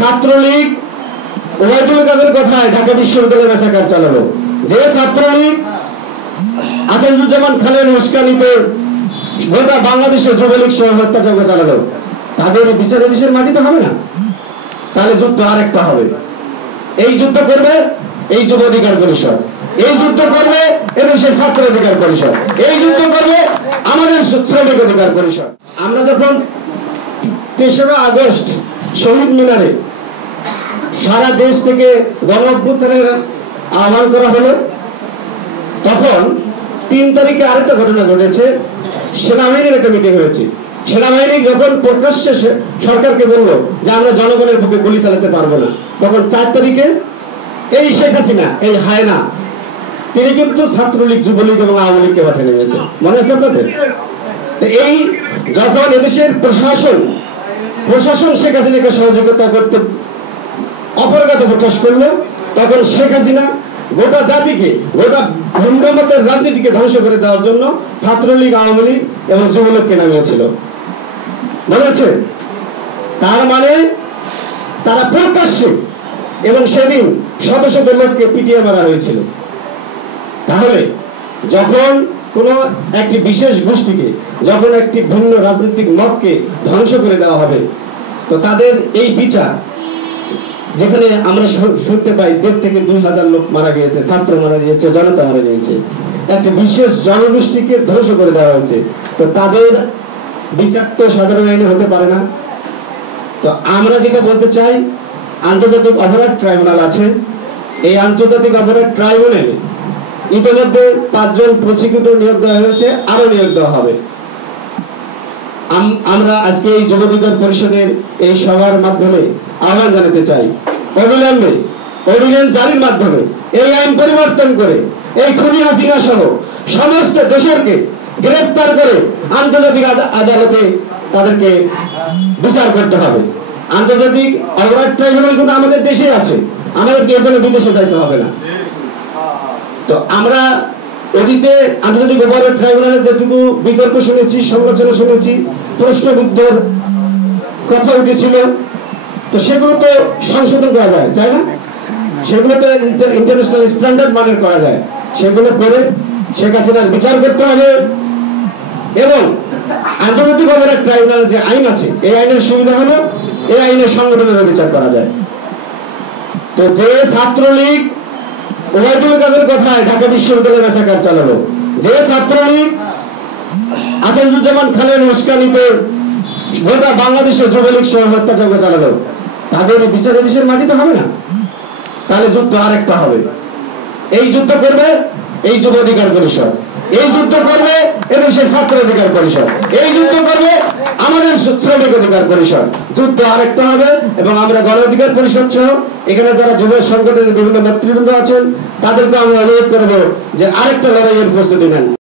ছাত্রলীগ ওবায়দুল কাদের কথায় ঢাকা বিশ্ববিদ্যালয়ে মেসাকার চালালো, যে ছাত্রলীগ আসাদুজ্জামান খানের উস্কানিতে গোটা বাংলাদেশের যুবলীগ সহ হত্যাযজ্ঞ চালালো, তাদের বিচারে দেশের মাটিতে হবে না? তাহলে যুদ্ধ আরেকটা হবে। এই যুদ্ধ করবে এই যুব অধিকার পরিষদ, এই যুদ্ধ করবে এদেশের ছাত্র অধিকার পরিষদ, এই যুদ্ধ করবে আমাদের শ্রমিক অধিকার পরিষদ। আমরা যখন ৩রা আগস্ট শহীদ মিনারে সারা দেশ থেকে গণ অভ্যুত্থানের আহ্বান করা হলো, তখন ৩ তারিখে আরেকটা ঘটনা ঘটেছে। সেনাবাহিনীর একটা মিটিং হয়েছে। সেনাবাহিনী যখন প্রকাশ্যে সরকারকে বললো যে আমরা জনগণের বুকে গুলি চালাতে পারবো না, তখন ৪ তারিখে এই শেখ হাসিনা, এই হায়না, তিনি কিন্তু ছাত্রলীগ, যুবলীগ এবং আওয়ামী লীগকে পাঠিয়ে নিয়েছে। মনে আছে আপনাদের? এই যখন এদেশের প্রশাসন শেখ হাসিনাকে সহযোগিতা করতে অপরগত প্রকাশ করলো, তখন শেখ হাসিনা গোটা জাতিকে, গোটা ভিন্নমতের রাজনীতিকে ধ্বংস করে দেওয়ার জন্য ছাত্রলীগ, আওয়ামী লীগ এবং যুবলীগকে নামিয়েছিল। মনে আছে? তার মানে তারা প্রকাশ্যে, এবং সেদিন শত শত লোককে পিটিয়ে মারা হয়েছিল। তাহলে যখন কোনো একটি বিশেষ গোষ্ঠীকে, যখন একটি ভিন্ন রাজনৈতিক মতকে ধ্বংস করে দেওয়া হবে, তো তাদের এই বিচার, যেখানে আমরা শুনতে পাই ১.৫ থেকে ২,০০০ লোক মারা গিয়েছে, ছাত্র মারা গিয়েছে, জনতা মারা গিয়েছে, একটা বিশেষ জনগোষ্ঠীকে ধ্বংস করে দেওয়া হয়েছে, তো তাদের বিচার তো সাধারণ আইনে হতে পারে না। তো আমরা যেটা বলতে চাই, আন্তর্জাতিক অপরাধ ট্রাইব্যুনাল আছে, এই আন্তর্জাতিক অপরাধ ট্রাইব্যুনালে ইতিমধ্যে ৫ জন প্রসিকিউটর নিয়োগ দেওয়া হয়েছে, আরো নিয়োগ দেওয়া হবে। আমরা আজকে এই যুব অধিকার পরিষদের এই সভার মাধ্যমে আহ্বান জানাতে চাই, অবিলম্বে অর্ডিন্যান্স জারির মাধ্যমে এই আইন পরিবর্তন করে এই খুনি হাসিনা সহ সমস্ত দোষরকে গ্রেফতার করে আন্তর্জাতিক আদালতে তাদেরকে বিচার করতে হবে। আন্তর্জাতিক অপরাধ ট্রাইব্যুনাল কিন্তু আমাদের দেশে আছে, আমাদেরকে এর জন্য বিদেশে যাইতে হবে না। তো আমরা অতীতে আন্তর্জাতিক অপরাধ ট্রাইব্যুনালে যেটুকু বিতর্ক শুনেছি, সমালোচনা শুনেছি, প্রশ্নবিদ্ধর কথা উঠেছিল, তো সেগুলো তো সংশোধন করা যায়, তাই না? সেগুলো তো ইন্টারন্যাশনাল স্ট্যান্ডার্ড মানের করা যায়। সেগুলো করে শেখ হাসিনার বিচার করতে হবে, এবং আন্তর্জাতিক অপরাধ ট্রাইব্যুনাল যে আইন আছে, এই আইনের সুবিধা হলো এই আইনের সংগঠনের বিচার করা যায়। তো যে ছাত্রলীগ ওবায়দুল কাদের কথায় ঢাকা বিশ্ববিদ্যালয়ে মেসাকার চালালো, যে ছাত্রলীগ আসাদুজ্জামান খানের উস্কানিতে গোটা বাংলাদেশের যুবলীগ সহ হত্যাযজ্ঞ চালালো, তাদের বিচারে দেশের মাটিতে হবে না? তাহলে যুদ্ধ আরেকটা হবে। এই যুদ্ধ করবে এই যুব অধিকার পরিষদ, এই যুদ্ধ করবে এদেশের ছাত্র অধিকার পরিষদ, এই যুদ্ধ করবে আমাদের শ্রমিক অধিকার পরিষদ। যুদ্ধ আরেকটা হবে, এবং আমরা গণ অধিকার পরিষদ সহ এখানে যারা যুব সংগঠনের বিভিন্ন নেতৃবৃন্দ আছেন, তাদেরকে আমরা অনুরোধ করবো যে আরেকটা লড়াইয়ের প্রস্তুতি নেন।